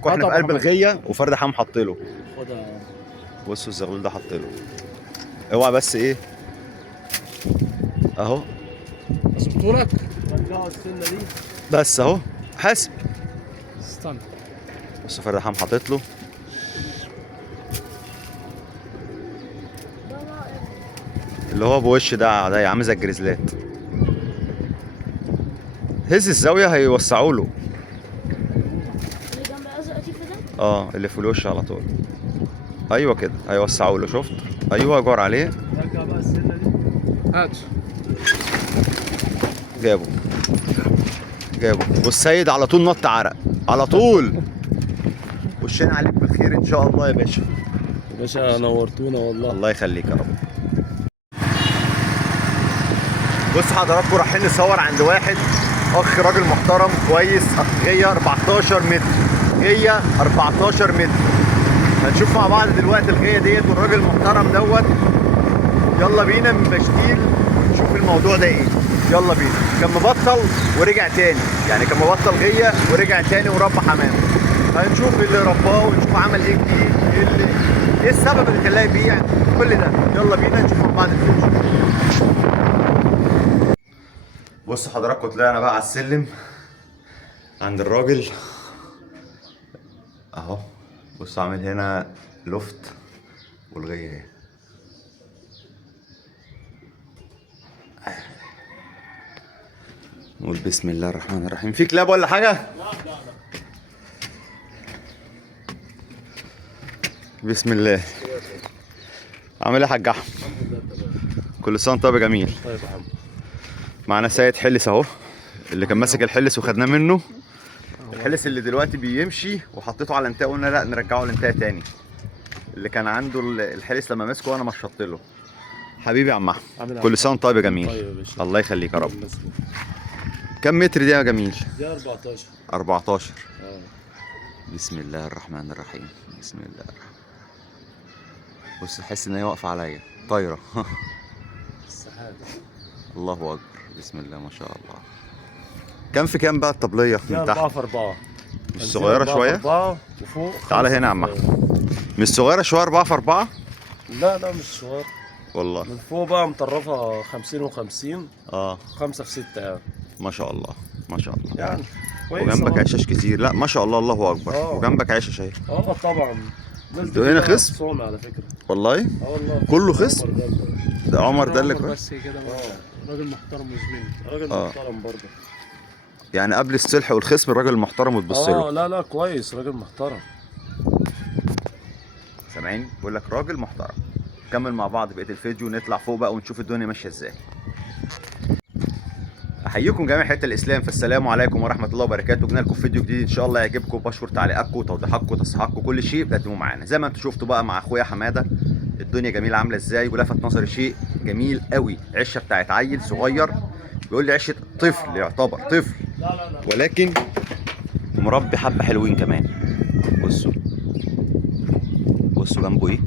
حطه احنا في قلب الغيه وفرد حام حط له. خدها. بصوا الزغلول ده حط له. اوعى بس ايه اهو. اظبطهولك. رجعوا السنه دي. بس اهو حاسب. استنى. بص فرد حام حاطط له. اللي هو بوش ده عامل زي الجريزلات. هز الزاويه هيوسعوا له. اللي جنب ازرق تيفا ده؟ اللي في الوش على طول. ايوه كده هيوسعوا له. شفت؟ ايوه جار عليه. رجع بقى السنه دي. هات. جابه. والسيد على طول نط عرق على طول. وشنا عليك بالخير ان شاء الله يا باشا. يا باشا نورتونا والله. الله يخليك يا رب. بص حضراتكم رايحين نصور عند واحد اخ راجل محترم كويس. غيه 14 متر. غيه 14 متر. هنشوف مع بعض دلوقتي الغيه ديت والراجل المحترم دوت. يلا بينا من بشتيل نشوف الموضوع ده ايه. يلا بينا. كان مبطل ورجع تاني، يعني كان مبطل غيه ورجع تاني وربى حمام. هنشوف اللي رباه ونشوف عمل ايه جديد، ايه السبب اللي خلاه يبيع كل ده. يلا بينا نشوف مع بعض الفيديو. بصوا حضراتكم طلعنا بقى على السلم عند الراجل اهو. بصوا عامل هنا لوفت والغيه اهي. نقول بسم الله الرحمن الرحيم. في كلاب ولا حاجه؟ لا. بسم الله. عامل ايه يا حاج احمد؟ كل سنه وانت طيب يا جميل. طيب يا عم. معانا سيد حلس اهو، اللي كان ماسك الحلس وخدناه منه. الحلس اللي دلوقتي بيمشي وحطيته على انتاء، قلنا لا نرجعه لانتاء تاني. اللي كان عنده الحلس لما مسكه وانا مشطت له. حبيبي يا عم احمد، كل سنه وانت طيب يا جميل. طيب يا باشا. الله يخليك يا رب. كم متر دي يا جميل؟ دي 14. 14. بسم الله الرحمن الرحيم. بسم الله الرحمن. بص احس ان هي واقفه عليا طايره. السحابه. الله اكبر. بسم الله ما شاء الله. كم في كام بقى الطبليه من تحت؟ 4 في 4. مش صغيره شويه؟ 4 وفوق. تعالى هنا يا عم احمد. مش صغيره شويه 4 في 4؟ لا مش صغيره والله. من فوق بقى مطرفه 50 و50. 5 في 6 يعني. ما شاء الله ما شاء الله يعني وجنبك عشش كتير. لا ما شاء الله الله اكبر. وجنبك عشش اهي. طبعا. ده هنا خصم صوم على فكره. والله. والله كله خصم. ده عمر ده اللي بس كده. راجل محترم وزميلي. راجل محترم برضه. يعني قبل الصلح والخصم الراجل المحترم وتبص له. لا كويس. راجل محترم. سامعين؟ بقول لك راجل محترم. نكمل مع بعض بقيه الفيديو ونطلع فوق بقى ونشوف الدنيا ماشيه ازاي. احييكم جميع حته الاسلام، فالسلام عليكم ورحمه الله وبركاته. جبنا لكم فيديو جديد ان شاء الله يعجبكم. بشكر تعليقاتكم وتوضيحاتكم وتصحيحاتكم، كل شيء بتقدموه معانا. زي ما انتم شفتوا بقى مع اخويا حماده الدنيا جميله عامله ازاي. ولفت نظري شيء جميل قوي، عشه بتاعت عيل صغير. بيقول لي عشه طفل، يعتبر طفل ولكن مربي حبه حلوين كمان. بصوا جنبه ايه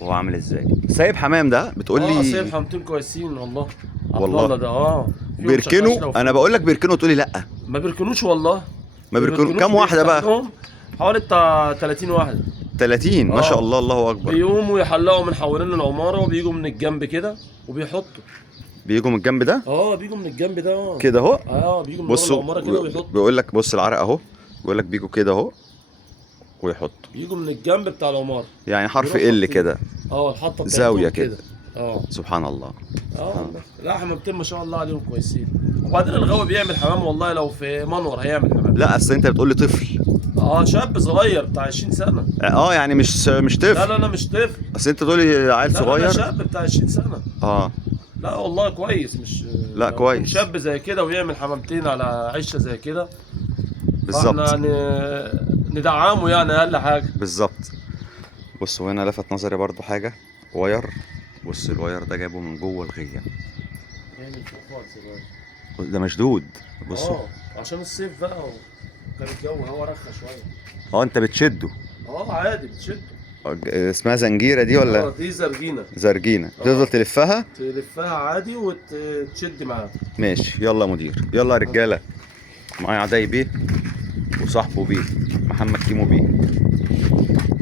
وهو عامل ازاي. سايب حمام ده بتقول لي؟ سايب حمامتين كويسين والله. والله ده بيركنوا. انا بقول لك بيركنوا تقول لي لا. ما بيركنوش والله. ما بيركنوا. كام واحده بقى؟ حوالي بتاع 30 واحده. 30 ما شاء الله الله اكبر. بيقوموا يحلقوا من حوالين العماره وبيجوا من الجنب كده وبيحطوا. بيجوا من الجنب ده؟ بيجوا من الجنب ده كده اهو. بيجوا من العماره كده ويحطوا. بيقول لك بص العرق اهو. بيقول لك بيجوا كده اهو ويحطوا. بيجوا من الجنب بتاع العماره، يعني حرف ال كده. الحطه زاويه كده. سبحان الله. لا حمامتين ما شاء الله عليهم كويسين. وبعدين الغاوي بيعمل حمام والله. لو في منور هيعمل حمام. لا اصل انت بتقول لي طفل. شاب صغير بتاع 20 سنه. يعني مش طفل. لا مش طفل. اصل انت بتقول لي عيل صغير. لا شاب بتاع 20 سنه. لا والله كويس. مش لا كويس. شاب زي كده ويعمل حمامتين على عشه زي كده بالظبط. يعني ندعمه يعني اقل حاجه. بالظبط. بصوا هنا لفت نظري برضو حاجه. واير. بص الواير ده جايبه من جوه الغيه. ده مشدود. بصوا عشان الصيف بقى وكان الجو هوا رخى شويه. انت بتشده؟ عادي بتشده. اسمها زنجيره دي ولا؟ دي زرجينه. تفضل تلفها عادي وتشد معاها. ماشي. يلا يا مدير. يلا يا رجاله. معايا عداي بيه. وصاحبه بيه محمد كيمو بيه.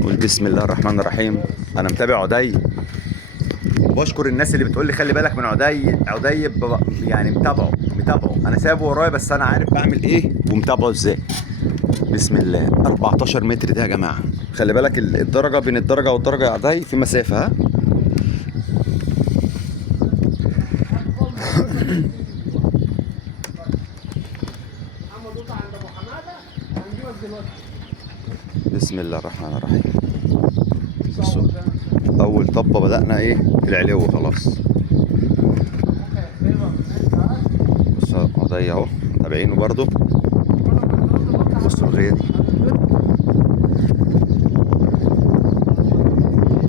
قول بسم الله الرحمن الرحيم. انا متابع عدي، وبشكر الناس اللي بتقول لي خلي بالك من عدي. عدي يعني متابعه انا سايبه ورايا، بس انا عارف بعمل ايه ومتابعه ازاي. بسم الله. 14 متر ده يا جماعه، خلي بالك الدرجه بين الدرجه والدرجه يا عدي في مسافه. ها بسم الله الرحمن الرحيم. بصوا اول طبه بدأنا ايه العلو خلاص. بصوا عضية اهو متابعينه برضو. بصوا الغيه دي،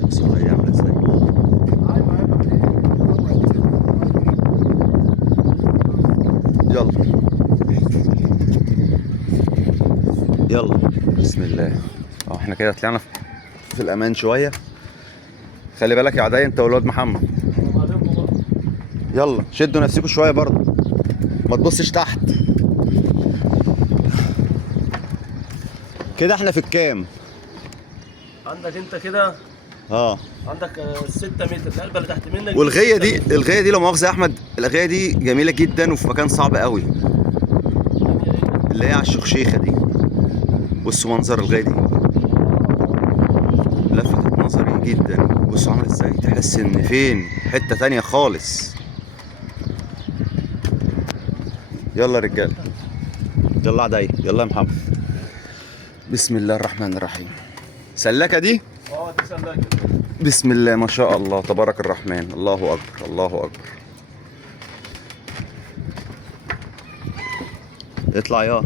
بصوا الغيه عامله ازاي. يلا بسم الله. احنا كده طلعنا في الامان شويه. خلي بالك يا عدي انت والواد محمد. يلا شدوا نفسكم شويه برضه، ما تبصش تحت. كده احنا في الكام؟ عندك انت كده عندك 6 متر. القلبه اللي تحت منك والغيه دي لو مؤاخذه يا احمد، الغيه دي جميله جدا وفي مكان صعب قوي، اللي هي على الشخشيخه دي. بصوا منظر الغاية دي، لفتت نظري جدا. بصوا عامل ازاي، تحس ان فين حتة تانية خالص. يلا يا رجاله، يلا عدي، يلا يا محمد. بسم الله الرحمن الرحيم. سلكة دي؟ دي سلكة. بسم الله ما شاء الله تبارك الرحمن. الله اكبر الله اكبر. اطلع يا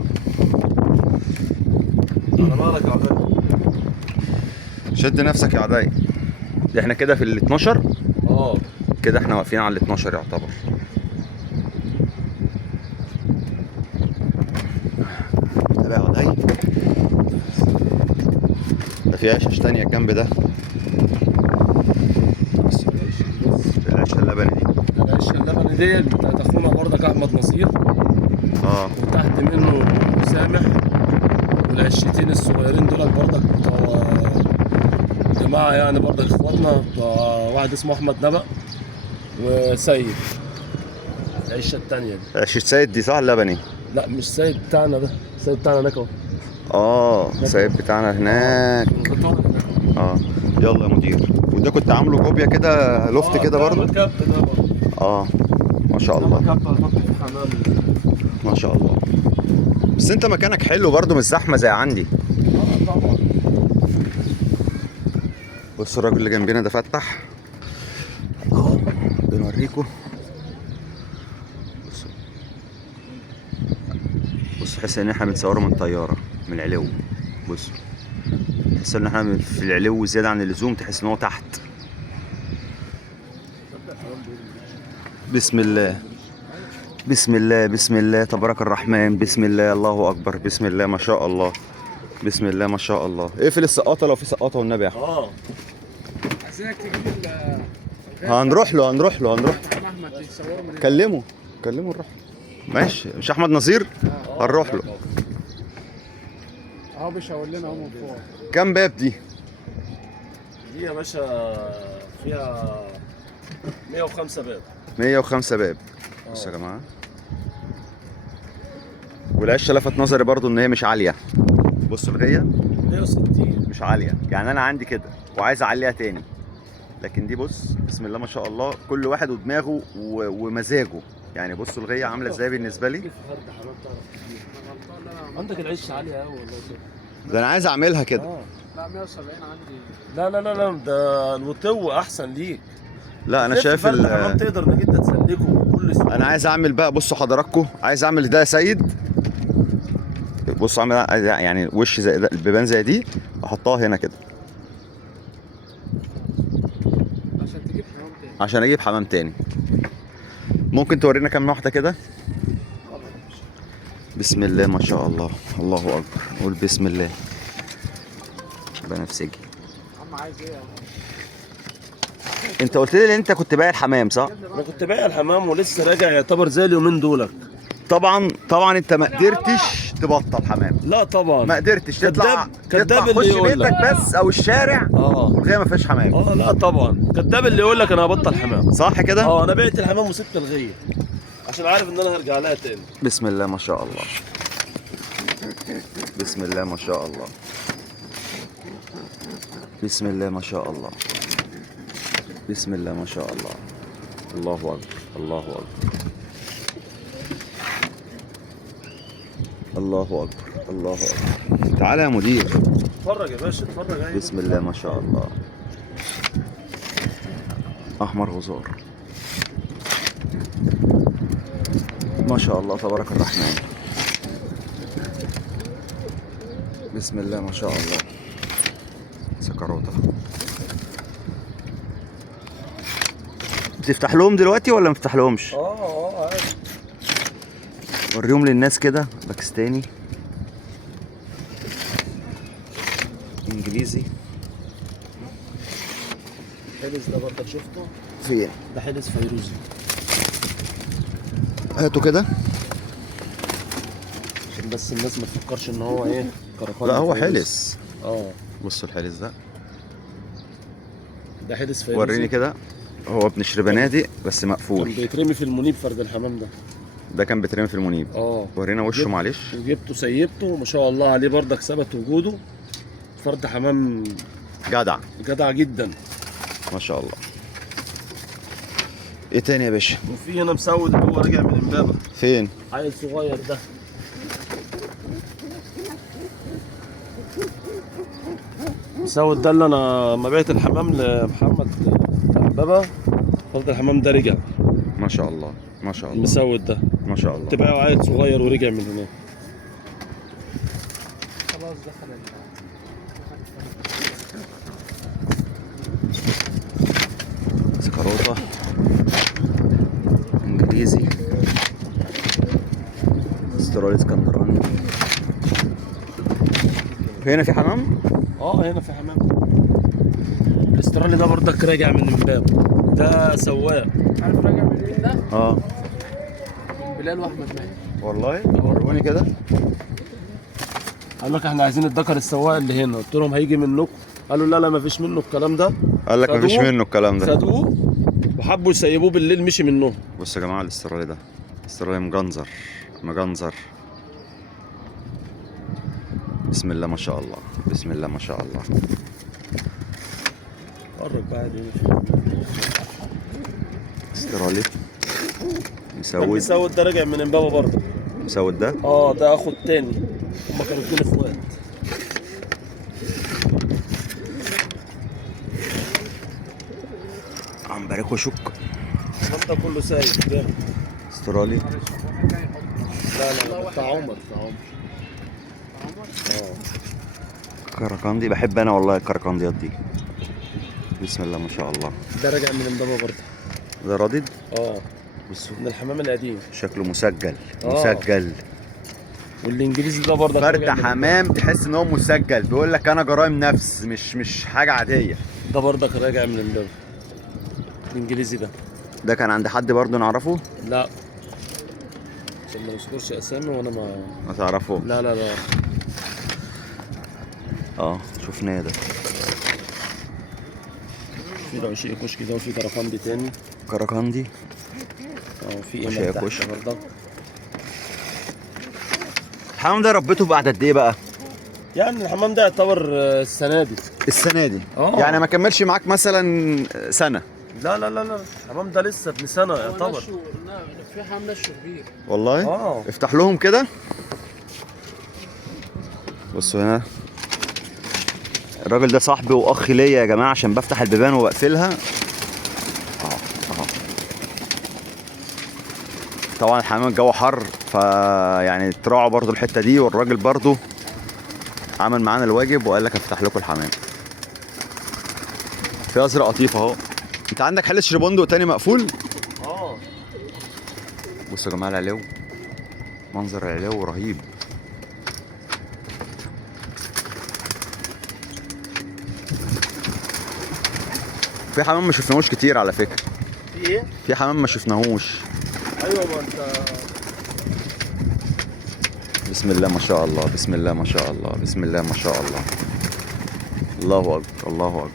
على مالك يا عدي. شد نفسك يا عدي. احنا كده في ال 12. كده احنا واقفين على ال 12 يعتبر. تابع يا عدي. ده في عشش تانية الجنب ده. العشه اللبني دي. العشه اللبني ديت بتاعت اخونا برضك احمد نصير. وتحت منه سامح. والعشتين الصغيرين دول برضك بتوع جماعه يعني برضك اخواتنا بتوع واحد اسمه احمد نبأ وسيد. العشه التانيه دي عشه سيد دي صح اللبني؟ لا مش سيد بتاعنا ده، سيد بتاعنا هناك اهو. سيد بتاعنا هناك. يلا يا مدير. وده كنت عامله كوبيا كده لفت كده برضه. ما شاء الله ما شاء الله. بس انت مكانك حلو برضه، مش زحمه زي عندي. طبعا. بصوا الراجل اللي جنبنا ده فتح بنوريكم. بصوا تحس ان احنا بنصوره من طياره من العلو. بصوا تحس ان احنا في العلو زياده عن اللزوم، تحس ان هو تحت. بسم الله بسم الله بسم الله تبارك الرحمن. بسم الله الله اكبر. بسم الله ما شاء الله. بسم الله ما شاء الله. اقفل السقاطه لو في سقاطه والنبي يا احمد. عايزينك تجيب هنروح له احمد يصوره من كلمه نروح. ماشي مش احمد نصير؟ هنروح له. اهو بيشاور لنا اهو من فوق. كام باب دي؟ دي يا باشا فيها 105 باب. 105 باب. بصوا يا جماعه. والعشه لفت نظري برضو ان هي مش عاليه. بصوا الغيه 160 مش عاليه، يعني انا عندي كده وعايز اعليها تاني، لكن دي بص بسم الله ما شاء الله كل واحد ودماغه ومزاجه. يعني بصوا الغيه عامله ازاي بالنسبه لي. عندك العش عاليه قوي والله. ده انا عايز اعملها كده. لا 170 عندي. لا ده الوطو احسن ليك. لا انا شايف تقدر انك انت تسلكه بكل سهوله. انا عايز اعمل بقى، بصوا حضراتكم، عايز اعمل ده يا سيد. بصوا اعمل يعني وش زي ده، البيبان زي دي احطها هنا كده عشان اجيب حمام تاني. ممكن تورينا كام واحده كده؟ بسم الله ما شاء الله الله اكبر. قول بسم الله. بنفسجي. عم عايز ايه؟ انت قلت لي ان انت كنت بايع الحمام صح؟ انا كنت بايع الحمام ولسه راجع يعتبر زي اليومين دولك. طبعا انت ما قدرتش تبطل حمام؟ لا طبعا. ما قدرتش تطلع كداب اللي تخش يقول بيتك لك. بس او الشارع والغايه ما فيهاش حمام. لا طبعا، كداب اللي يقول لك انا هبطل حمام. صح كده؟ انا بعت الحمام وسبت الغيه عشان عارف ان انا هرجع لها تاني. بسم الله ما شاء الله. بسم الله ما شاء الله. بسم الله ما شاء الله. بسم الله ما شاء الله. الله اكبر الله اكبر الله اكبر الله اكبر. تعالى يا مدير. اتفرج يا باشا اتفرج. اهي بسم الله ما شاء الله. احمر غزار ما شاء الله تبارك الرحمن. بسم الله ما شاء الله. سكروته. بتفتح لهم دلوقتي ولا ما بتفتح لهمش؟ عادي. وريهم للناس كده. باكستاني، انجليزي. الحلز ده برضك شفته؟ فين؟ ده حلز فيروزي. هاتوا كده. عشان بس الناس ما تفكرش ان هو ايه كرفان. لا هو فيروزي. حلس. بصوا الحلس ده. ده حلز فيروزي. وريني كده. هو ابن شربنادي بس مقفول. كان بيترمي في المنيب فرد الحمام ده. ده كان بيترمي في المنيب. ورينا وشه معلش. وجبته سيبته ما شاء الله عليه برضك ثبت وجوده. فرد حمام جدع جدع جدا ما شاء الله. ايه تاني يا باشا؟ وفي هنا مسود اللي هو راجع من امبابه. فين؟ عيل صغير ده. مسود ده اللي انا لما بعت الحمام لمحمد بتاع امبابه، فرد الحمام ده رجع. ما شاء الله ما شاء الله. المسود ده ما شاء الله. تبعه عيل صغير ورجع من هناك. خلاص دخل سكروته، انجليزي، استرالي اسكندراني. هنا في حمام؟ هنا في حمام. الاسترالي ده برضك راجع من امبابه. ده سواق. عارف راجع من مين ده؟ من بلال واحمد ماهر. والله وروني كده. قال لك احنا عايزين الذكر السواق اللي هنا. قلت لهم هيجي منكم. قالوا لا مفيش منه الكلام ده. قال لك مفيش منه الكلام ده. خدوه وحبوا يسيبوه بالليل، مشي منهم. بصوا يا جماعه الاسترالي ده. استرالي مجنزر مجنزر. بسم الله ما شاء الله. بسم الله ما شاء الله. قرب بقى دي. استرالي مسود. المسود ده راجع من امبابه برضه. مسود ده؟ ده اخو التاني. هما كانوا اتنين اخوات. عم بارك وشك. ده كله سايب جامد. استرالي. لا بتاع عمر. كركندي بحب انا والله الكركنديات دي. بسم الله ما شاء الله. ده راجع من امبابه برضه. ده رادد؟ بصوا من الحمام القديم. شكله مسجل. مسجل. والانجليزي ده برضه فرد حمام تحس ان هو مسجل، بيقول لك انا جرائم نفس، مش حاجه عاديه. ده برضه راجع من امبابه. الانجليزي ده كان عند حد برضه نعرفه؟ لا عشان ما نذكرش اسامي وانا ما تعرفه. لا شفناه ده. في رشيق كشك ده وفي كرفندي تاني. كركندي. وفي ايه رشيق كشك برضه. الحمام ده ربيته بعد قد ايه بقى؟ يعني الحمام ده يعتبر السنه دي. يعني ما كملش معاك مثلا سنه؟ لا الحمام ده لسه ابن سنه يعتبر. في حمام نشر كبير والله. افتح لهم كده. بصوا هنا الراجل ده صاحبي واخ ليا يا جماعه، عشان بفتح البيبان وبقفلها. طبعا الحمام الجو حر، فيعني تراعوا برضو الحته دي، والراجل برضو عمل معانا الواجب وقال لك افتح لكم الحمام. في ازرق قطيف اهو. انت عندك حلة شربندق تاني مقفول؟ بصوا يا جماعه العلو، منظر العلو رهيب. في حمام ما شفناهوش كتير على فكره. في ايه؟ في حمام ما شفناهوش. ايوه ما انت. بسم الله ما شاء الله، بسم الله ما شاء الله، بسم الله ما شاء الله. الله اكبر، الله اكبر،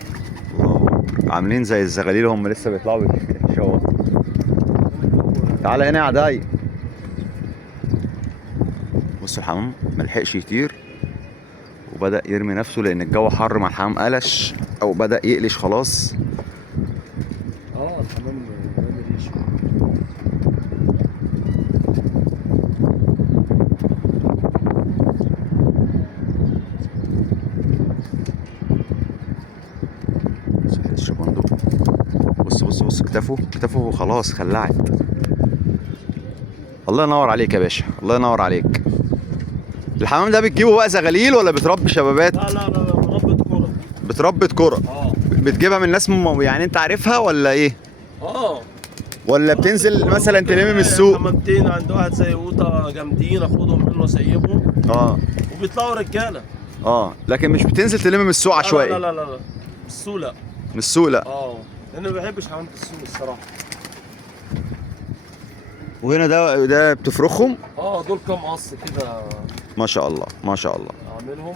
الله اكبر. عاملين زي الزغاليل، هم لسه بيطلعوا بالشواطئ. تعالى هنا يا عداي. بصوا الحمام ملحقش يطير وبدأ يرمي نفسه لأن الجو حر، مع الحمام قلش أو بدأ يقلش خلاص. الحمام رامي ريشه. الشبندق. بص بص بص، كتفه خلاص خلعت. الله ينور عليك يا باشا، الله ينور عليك. الحمام ده بتجيبه بقى زغاليل ولا بتربي شبابات؟ لا مربة كرة. بتربي كرة. بتجيبها من ناس يعني انت عارفها ولا ايه؟ ولا بتنزل مثلا تلم من السوق؟ حمامتين عند واحد زي قوطة جامدين، اخدهم منه اسيبهم. وبيطلعوا رجالة. لكن مش بتنزل تلم من السوق عشوائي؟ لا من السوق لا. من السوق لا. لان ما بحبش حمامة السوق الصراحة. وهنا ده بتفرخهم؟ دول كام قص كده. ما شاء الله ما شاء الله. اعملهم.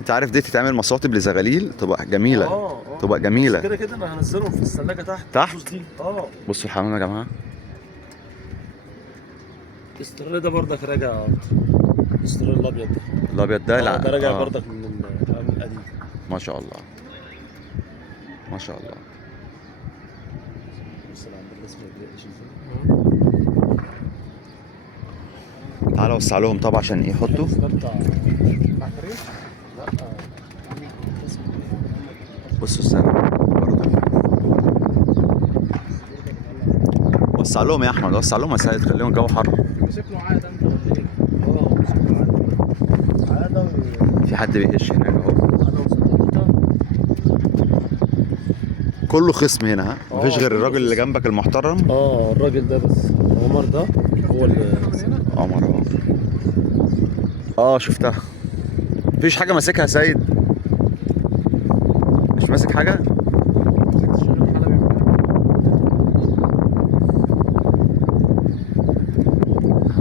انت عارف دي تتعمل مصاطب لزغاليل تبقى جميله. تبقى جميله كده انا هنزلهم في الثلاجه تحت دي. بصوا الحمام يا جماعه. الاسترالي ده برضك راجع. الاسترالي الابيض ده. الابيض ده ده راجع برضك من الحمام القديم. ما شاء الله ما شاء الله. بص العنبر اسمه تعالى وسع لهم طبعا عشان يحطوا. بصوا السنة برضه. وسع لهم يا احمد، وسع لهم يا سيد، خليهم الجو حر. شكله عادة انت ولا ايه؟ عادة. في حد بيهش هناك اهو. كله خصم هنا، ها؟ مفيش غير الراجل اللي جنبك المحترم. الراجل ده بس. عمر ده هو اللي. عمر شفتها. مفيش حاجة ماسكها يا سيد؟ مش ماسك حاجة؟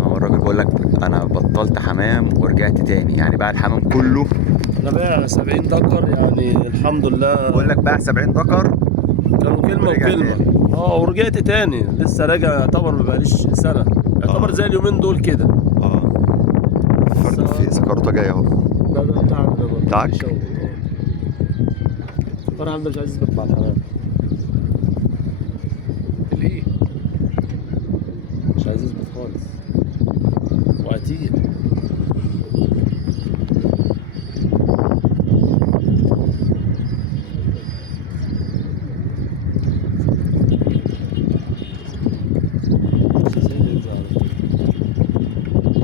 الراجل بيقول لك أنا بطلت حمام ورجعت تاني، يعني باع الحمام كله. أنا بايع 70 دكر يعني الحمد لله. بقول لك باع 70 دكر. كانوا كلمة وكلمة. ورجعت تاني، لسه راجع يعتبر ما بقاليش سنة، يعتبر زي اليومين دول كده. في زكرتة جاية اهو. ده بتاعك ده برضه. بتاعك؟ فرحان ده مش عايز يثبت مع الحمام. ليه؟ مش عايز يثبت خالص. وقتيل.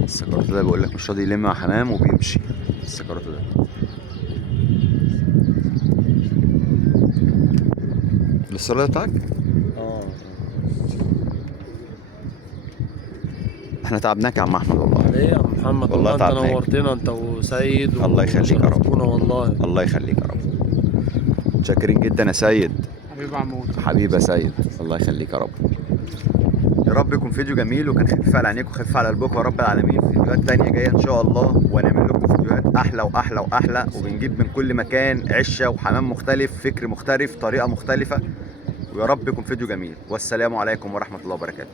السكرتة ده بيقول لك مش راضي يلم مع حمام وبيمشي. السكرتة ده السرعة بتاعك؟ احنا تعبناك يا عم احمد والله. ليه يا عم محمد؟ والله انت تعبناك. نورتنا انت وسيد. الله يخليك يا رب. والله. الله يخليك يا رب. متشكرين جدا يا سيد. حبيب عمود. حبيبي يا سيد، الله يخليك يا رب. يا رب يكون فيديو جميل وكان خفيف على عينيكم وخفيف على قلبكم يا رب العالمين. فيديوهات تانية جاية ان شاء الله، ونعمل لكم فيديوهات احلى واحلى واحلى، وبنجيب من كل مكان عشة وحمام مختلف، فكر مختلف، طريقة مختلفة. ويا رب يكون فيديو جميل، والسلام عليكم ورحمة الله وبركاته.